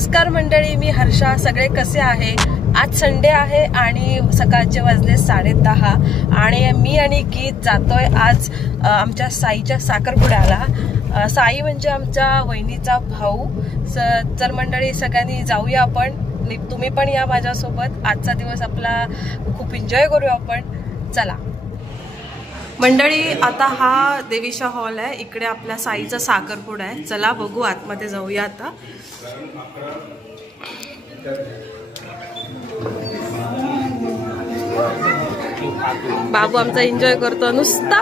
नमस्कार मंडळी, मी हर्षा. सगळे कसे आहे? आज संडे आहे आणि सकाळचे वाजले 10:30 आणि मी आणि गीत जातोय आज आमच्या साईच्या साखरपुड्याला. साई म्हणजे आमच्या वहिनीचा भाऊ. तर मंडळी सगळ्यांनी जाऊया आपण. तुम्ही पण या माझ्यासोबत. आजचा दिवस आपला खूप एन्जॉय करूया आपण. चला मंडळी, आता हा देवीशा हॉल आहे. इकडे आपल्या साईचा साखरपुडा आहे. चला बघू, आतमध्ये जाऊया आता. बाबू आमचा एन्जॉय करतो, नुसता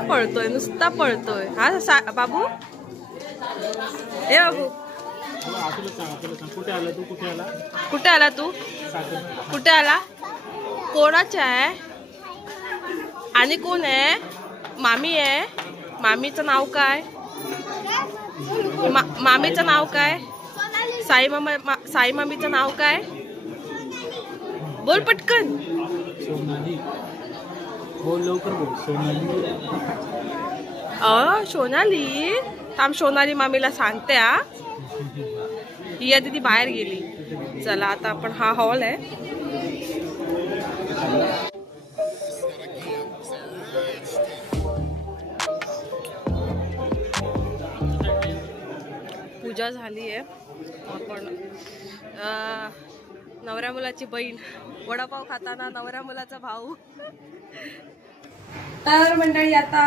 पळतोय हा बाबू. ए बाबू, कुठे आला तू? कुठे आला? कोणाचा आहे आणि कोण आहे? मामी आहे. मामीचं नाव काय? मामीचं नाव काय? साई मामीचं नाव काय? बोल पटकन. सोनाली. थांब, सोनाली मामीला सांगते. ही दीदी बाहेर गेली. चला आता आपण, हा हॉल आहे. पूजा झाली आहे. आपण नवऱ्या मुलाची बहीण वडापाव खाताना नवऱ्या मुलाचा भाऊ. तर मंडळी आता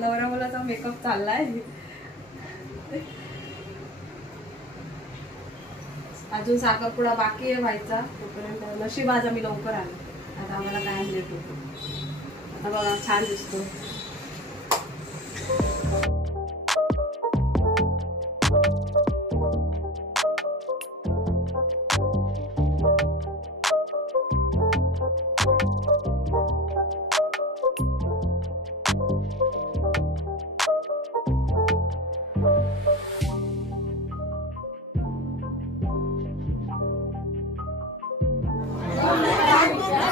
नवऱ्या मुलाचा मेकअप चाललाय. अजून साखरपुडा बाकी आहे व्हायचा. तोपर्यंत नशीब आज आम्ही लवकर आलो. आता आम्हाला काय लेट होतो. आता बघा, छान दिसतो.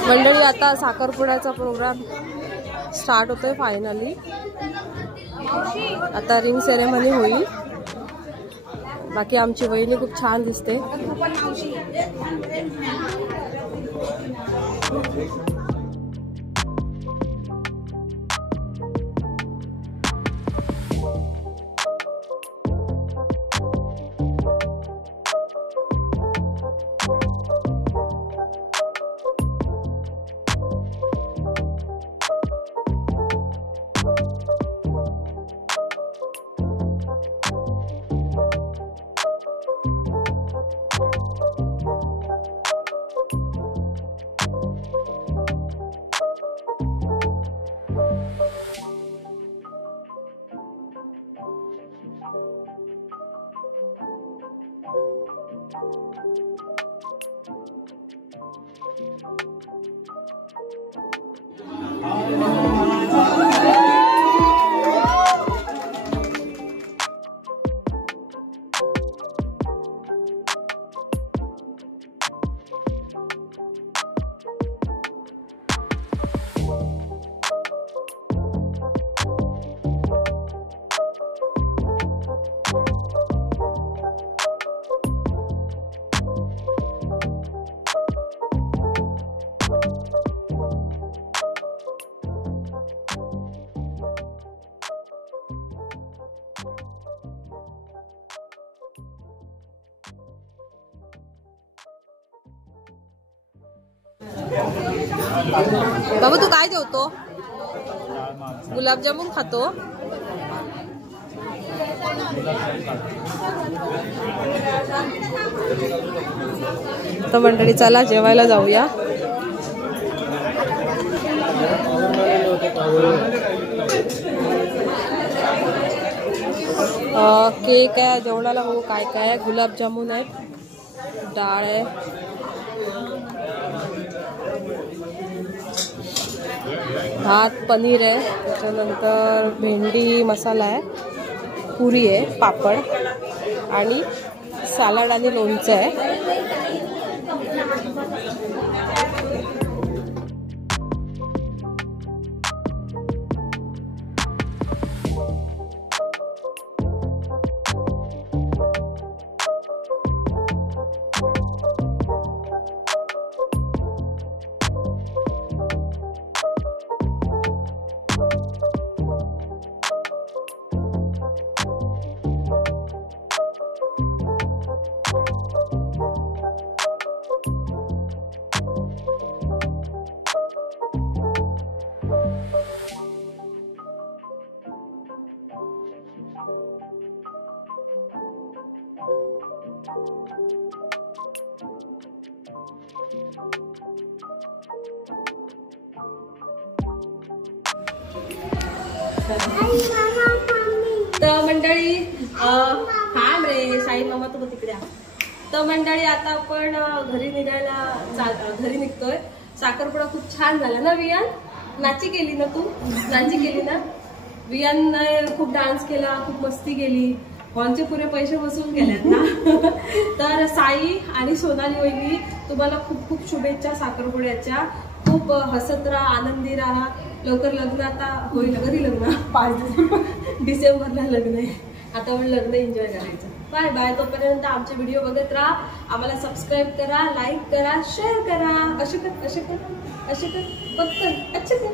मंडळी आता साखरपुड्याचा प्रोग्राम स्टार्ट होतोय फायनली. आता रिंग सेरेमनी होईल. बाकी आमची वहिनी खूप छान दिसते. बाबू तू काय जेवतो? गुलाबजामुन खातो. तर मंडळी चला जेवायला जाऊया. केक आहे जेवणाला. बघू काय काय आहे. गुलाबजामुन आहेत, डाळ आहे, भात, पनीर आहे, त्याच्यानंतर भेंडी मसाला आहे, पुरी आहे, पापड आणि सॅलड आणि लोणचं आहे. तर मंडळी थांब रे साई मामा तू तिकडे. तर मंडळी आता आपण घरी निघतोय. साखरपुडा खूप छान झाला ना वियान? नाची केली ना तू? नाची केली ना? वियानने खूप डान्स केला, खूप मस्ती केली, हॉलचे पुरे पैसे वसूल केलेत ना. तर साई आणि सोनाली वहिनी तुम्हाला खूप खूप शुभेच्छा साखरपुड्याच्या. खूप हसत राहा, आनंदी राहा. लवकर लग्न आता होईल. कधी लग्न? 5 डिसेंबरला लग्न आहे. आता आपण लग्न एन्जॉय करायचं. Bye bye. तोपर्यंत आमचे व्हिडिओ बघत राहा. आम्हाला सबस्क्राईब करा, लाईक करा, शेअर करा. असे कर फक्त अच्छा कर.